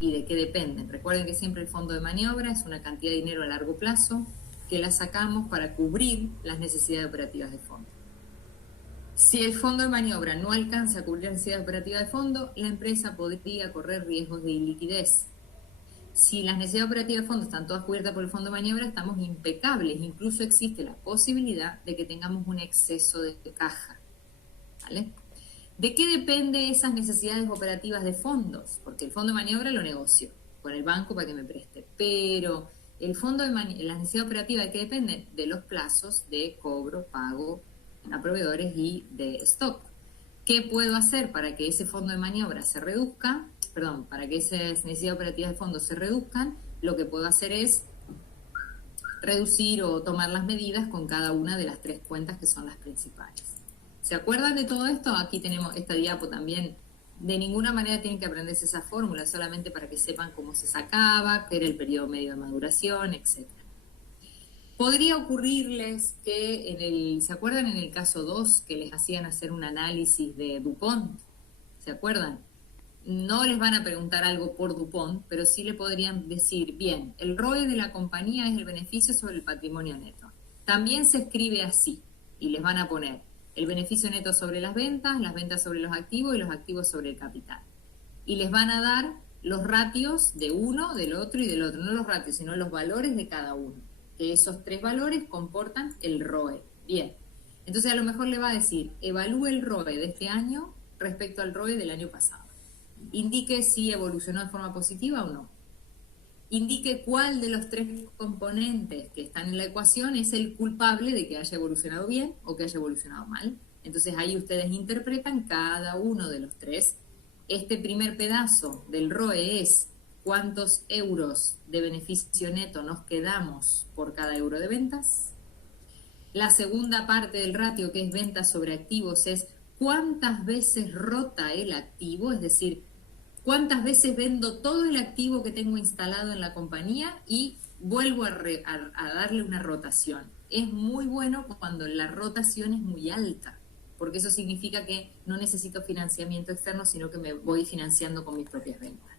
y de qué dependen. Recuerden que siempre el fondo de maniobra es una cantidad de dinero a largo plazo que la sacamos para cubrir las necesidades operativas de fondo. Si el fondo de maniobra no alcanza a cubrir las necesidades operativas de fondo, la empresa podría correr riesgos de iliquidez. Si las necesidades operativas de fondo están todas cubiertas por el fondo de maniobra, estamos impecables. Incluso existe la posibilidad de que tengamos un exceso de caja. ¿Vale? ¿De qué depende esas necesidades operativas de fondos? Porque el fondo de maniobra lo negocio con el banco para que me preste, pero el fondo de las necesidades operativas, ¿de qué dependen? De los plazos de cobro, pago a proveedores y de stock. ¿Qué puedo hacer para que ese fondo de maniobra se reduzca? Perdón, para que esas necesidades operativas de fondos se reduzcan, lo que puedo hacer es reducir o tomar las medidas con cada una de las tres cuentas que son las principales. ¿Se acuerdan de todo esto? Aquí tenemos esta diapo también. De ninguna manera tienen que aprenderse esa fórmula, solamente para que sepan cómo se sacaba, qué era el periodo medio de maduración, etc. Podría ocurrirles que ¿se acuerdan en el caso 2 que les hacían hacer un análisis de DuPont? ¿Se acuerdan? No les van a preguntar algo por DuPont, pero sí le podrían decir, bien, el ROE de la compañía es el beneficio sobre el patrimonio neto. También se escribe así, y les van a poner el beneficio neto sobre las ventas sobre los activos y los activos sobre el capital. Y les van a dar los ratios de uno, del otro y del otro. No los ratios, sino los valores de cada uno. Que esos tres valores comportan el ROE. Bien. Entonces a lo mejor le va a decir, evalúe el ROE de este año respecto al ROE del año pasado. Indique si evolucionó de forma positiva o no. Indique cuál de los tres componentes que están en la ecuación es el culpable de que haya evolucionado bien o que haya evolucionado mal. Entonces ahí ustedes interpretan cada uno de los tres. Este primer pedazo del ROE es cuántos euros de beneficio neto nos quedamos por cada euro de ventas. La segunda parte del ratio, que es ventas sobre activos, es cuántas veces rota el activo, es decir, cuántas veces vendo todo el activo que tengo instalado en la compañía y vuelvo a darle una rotación. Es muy bueno cuando la rotación es muy alta, porque eso significa que no necesito financiamiento externo, sino que me voy financiando con mis propias ventas.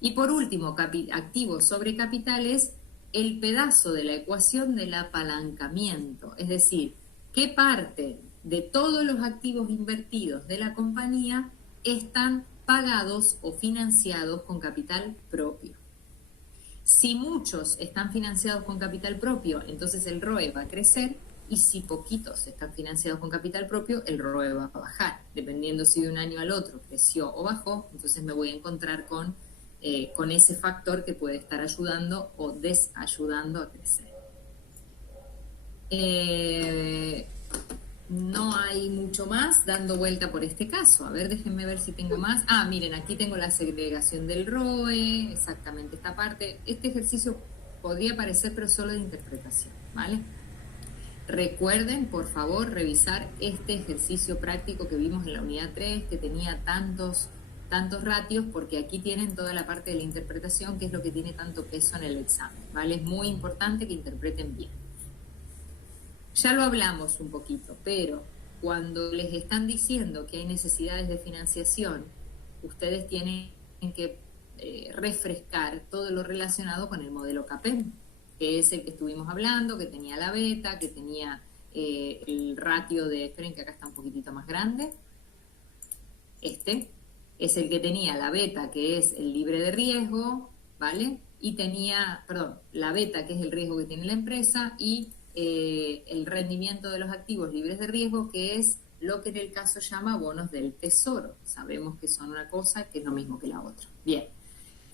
Y por último, activos sobre capitales, el pedazo de la ecuación del apalancamiento, es decir, qué parte de todos los activos invertidos de la compañía están pagados o financiados con capital propio. Si muchos están financiados con capital propio, entonces el ROE va a crecer, y si poquitos están financiados con capital propio, el ROE va a bajar. Dependiendo si de un año al otro creció o bajó, entonces me voy a encontrar con ese factor que puede estar ayudando o desayudando a crecer. No hay mucho más dando vuelta por este caso. A ver, déjenme ver si tengo más. Miren, aquí tengo la segregación del ROE, exactamente esta parte. Este ejercicio podría parecer, pero solo de interpretación, ¿vale? Recuerden, por favor, revisar este ejercicio práctico que vimos en la unidad 3, que tenía tantos ratios, porque aquí tienen toda la parte de la interpretación, que es lo que tiene tanto peso en el examen, ¿vale? Es muy importante que interpreten bien. Ya lo hablamos un poquito, pero cuando les están diciendo que hay necesidades de financiación, ustedes tienen que refrescar todo lo relacionado con el modelo CAPEM, que es el que estuvimos hablando, que tenía la beta, que tenía el ratio de, esperen que acá está un poquitito más grande, este es el que tenía la beta, que es el libre de riesgo, ¿vale? Y tenía, perdón, la beta, que es el riesgo que tiene la empresa, y el rendimiento de los activos libres de riesgo, que es lo que en el caso llama bonos del tesoro. Sabemos que son una cosa que es lo mismo que la otra. Bien,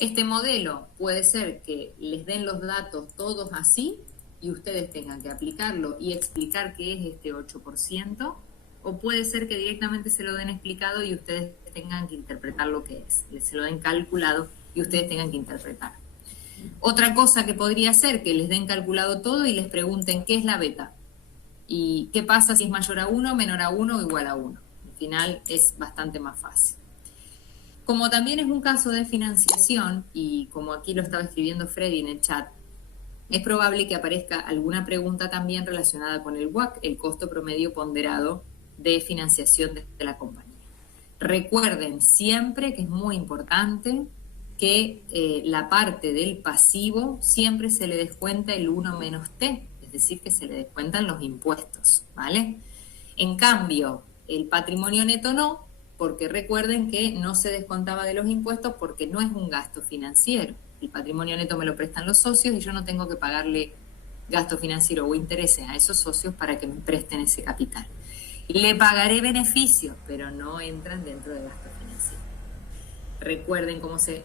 este modelo puede ser que les den los datos todos así y ustedes tengan que aplicarlo y explicar qué es este 8%, o puede ser que directamente se lo den explicado y ustedes tengan que interpretar lo que es. Se lo den calculado y ustedes tengan que interpretar. Otra cosa que podría ser que les den calculado todo y les pregunten qué es la beta y qué pasa si es mayor a 1, menor a 1 o igual a 1. Al final es bastante más fácil. Como también es un caso de financiación, y como aquí lo estaba escribiendo Freddy en el chat, es probable que aparezca alguna pregunta también relacionada con el WACC, el costo promedio ponderado de financiación de la compañía. Recuerden siempre que es muy importante que la parte del pasivo siempre se le descuenta el 1 menos T, es decir, que se le descuentan los impuestos, ¿vale? En cambio, el patrimonio neto no, porque recuerden que no se descontaba de los impuestos porque no es un gasto financiero. El patrimonio neto me lo prestan los socios y yo no tengo que pagarle gasto financiero o intereses a esos socios para que me presten ese capital. Le pagaré beneficios, pero no entran dentro de gasto financiero. Recuerden cómo se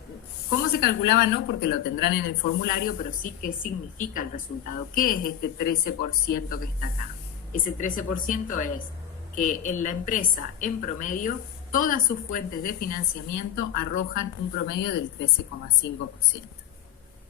calculaba, no porque lo tendrán en el formulario, pero sí qué significa el resultado. ¿Qué es este 13% que está acá? Ese 13% es que en la empresa, en promedio, todas sus fuentes de financiamiento arrojan un promedio del 13,5%.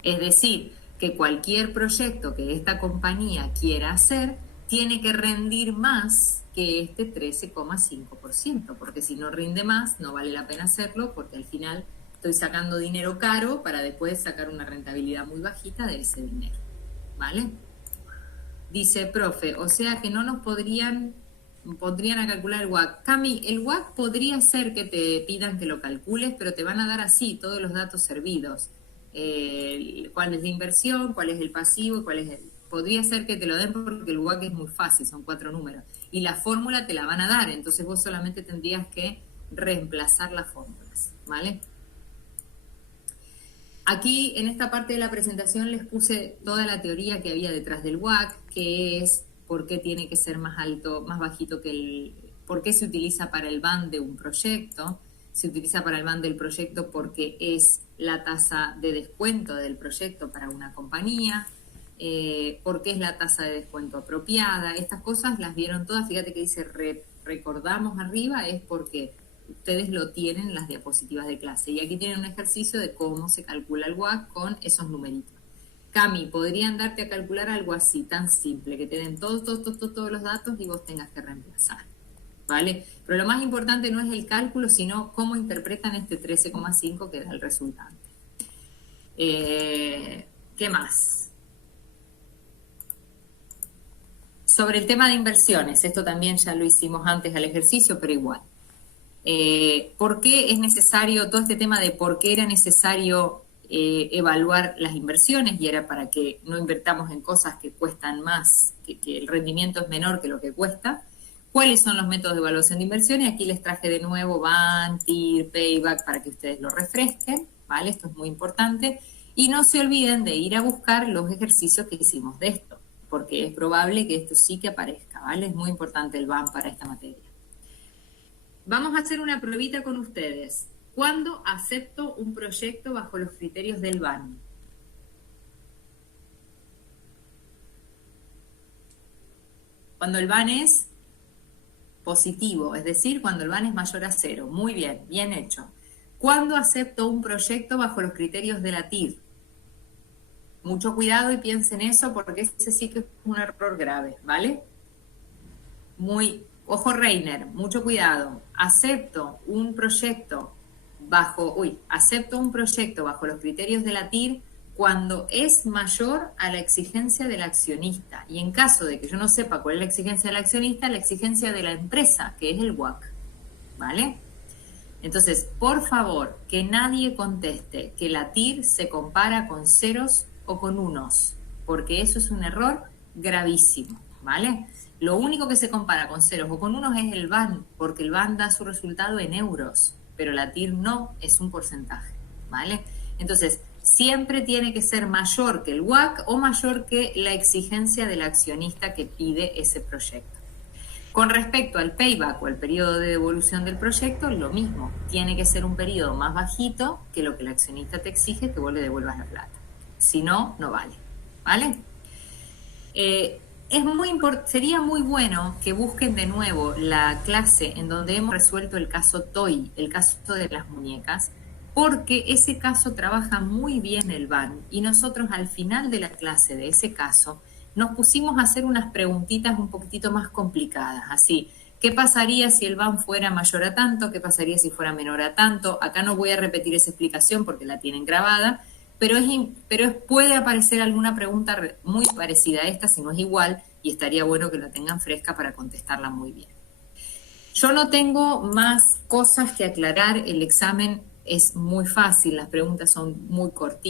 Es decir, que cualquier proyecto que esta compañía quiera hacer tiene que rendir más que este 13,5%, porque si no rinde más, no vale la pena hacerlo, porque al final estoy sacando dinero caro para después sacar una rentabilidad muy bajita de ese dinero, ¿vale? Dice, profe, o sea que no nos podrían a calcular el WACC. Cami, el WACC podría ser que te pidan que lo calcules, pero te van a dar así todos los datos servidos. Cuál es la inversión, cuál es el pasivo, cuál es el... Podría ser que te lo den porque el WACC es muy fácil, son 4 números. Y la fórmula te la van a dar, entonces vos solamente tendrías que reemplazar las fórmulas, ¿vale? Aquí, en esta parte de la presentación, les puse toda la teoría que había detrás del WACC, que es por qué tiene que ser más alto, más bajito que el... por qué se utiliza para el BAN de un proyecto. Se utiliza para el BAN del proyecto porque es la tasa de descuento del proyecto para una compañía, por qué es la tasa de descuento apropiada. Estas cosas las vieron todas, fíjate que dice recordamos arriba, es porque ustedes lo tienen en las diapositivas de clase. Y aquí tienen un ejercicio de cómo se calcula el WACC con esos numeritos. Cami, podrían darte a calcular algo así, tan simple, que te den todos los datos y vos tengas que reemplazar, ¿vale? Pero lo más importante no es el cálculo, sino cómo interpretan este 13,5 que da el resultante. ¿Qué más? Sobre el tema de inversiones, esto también ya lo hicimos antes al ejercicio, pero igual. ¿Por qué es necesario, todo este tema de por qué era necesario evaluar las inversiones? Y era para que no invertamos en cosas que cuestan más, que el rendimiento es menor que lo que cuesta. ¿Cuáles son los métodos de evaluación de inversiones? Aquí les traje de nuevo BAN, TIR, Payback, para que ustedes lo refresquen, ¿vale? Esto es muy importante. Y no se olviden de ir a buscar los ejercicios que hicimos de esto, porque es probable que esto sí que aparezca, ¿vale? Es muy importante el BAN para esta materia. Vamos a hacer una pruebita con ustedes. ¿Cuándo acepto un proyecto bajo los criterios del BAN? Cuando el BAN es positivo, es decir, cuando el BAN es mayor a 0. Muy bien, bien hecho. ¿Cuándo acepto un proyecto bajo los criterios de la TIR? Mucho cuidado y piensen eso porque ese sí que es un error grave, ¿vale? Ojo Reiner, mucho cuidado. Acepto un proyecto bajo los criterios de la TIR cuando es mayor a la exigencia del accionista. Y en caso de que yo no sepa cuál es la exigencia del accionista, la exigencia de la empresa, que es el WACC, ¿vale? Entonces, por favor, que nadie conteste que la TIR se compara con ceros o con unos, porque eso es un error gravísimo, ¿vale? Lo único que se compara con ceros o con unos es el BAN, porque el BAN da su resultado en euros, pero la TIR no, es un porcentaje, ¿vale? Entonces, siempre tiene que ser mayor que el WACC o mayor que la exigencia del accionista que pide ese proyecto. Con respecto al payback o el periodo de devolución del proyecto, lo mismo. Tiene que ser un periodo más bajito que lo que el accionista te exige que vos le devuelvas la plata. Si no, no vale, ¿vale? Sería muy bueno que busquen de nuevo la clase en donde hemos resuelto el caso Toy, el caso de las muñecas, porque ese caso trabaja muy bien el BAN y nosotros al final de la clase de ese caso nos pusimos a hacer unas preguntitas un poquitito más complicadas, así, ¿qué pasaría si el BAN fuera mayor a tanto? ¿Qué pasaría si fuera menor a tanto? Acá no voy a repetir esa explicación porque la tienen grabada, pero puede aparecer alguna pregunta muy parecida a esta, si no es igual, y estaría bueno que la tengan fresca para contestarla muy bien. Yo no tengo más cosas que aclarar, el examen es muy fácil, las preguntas son muy cortitas.